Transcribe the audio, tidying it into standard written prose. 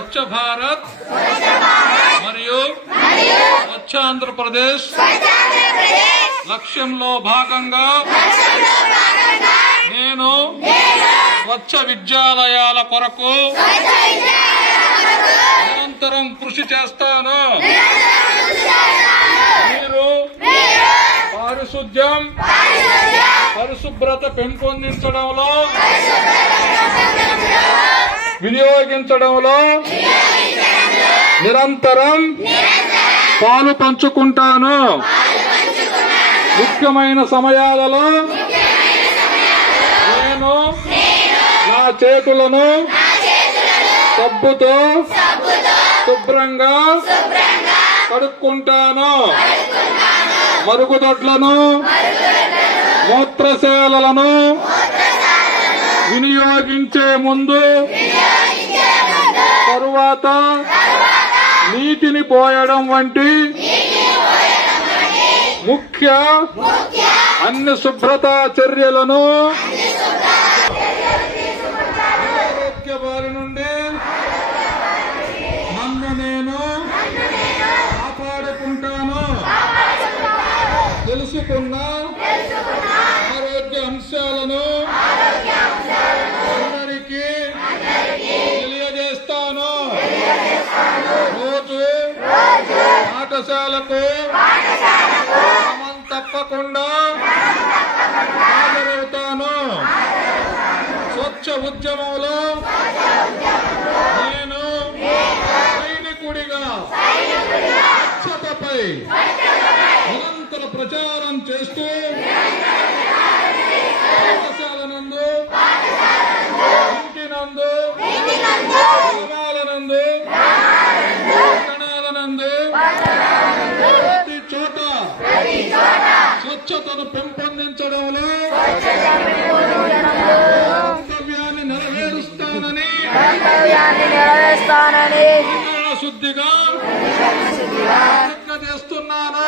స్వచ్ఛ భారత్ మరియు స్వచ్ఛ ఆంధ్రప్రదేశ్ లక్ష్యంలో భాగంగా నేను స్వచ్ఛ విద్యాలయాల కొరకు నిరంతరం కృషి చేస్తాను. మీరు పారిశుద్ధ్యం పరిశుభ్రత పెంపొందించడంలో వినియోగించడంలో నిరంతరం పాలు పంచుకుంటాను. ముఖ్యమైన సమయాలలో నేను నా చేతులను సబ్బుతో శుభ్రంగా కడుక్కుంటాను. మరుగుదొడ్లను మూత్రశాలలను వినియోగించే ముందు తరువాత నీటిని పోయడం వంటి ముఖ్య అన్ని శుభ్రతా చర్యలను ఆరోగ్య బారి నుండి నన్ను నేను కాపాడుకుంటాను. తెలుసుకున్న ఆరోగ్య అంశాలను అందరికీ తెలియజేస్తాను. రోజు పాఠశాలకు క్రమం తప్పకుండా హాజరవుతాను. స్వచ్ఛ ఉద్యమంలో నేను సైనికుడిగా స్వచ్ఛతపై నిరంతర ప్రచారం చేస్తూ పాఠశాల నందు ఇంటి నందు గ్రామాల నందు పట్టణాల నందు ప్రతి చోట స్వచ్ఛతను పెంపొందించడంలో కర్తవ్యాన్ని నెరవేరుస్తానని శుద్ధిగా ప్రతిజ్ఞ చేస్తున్నాను.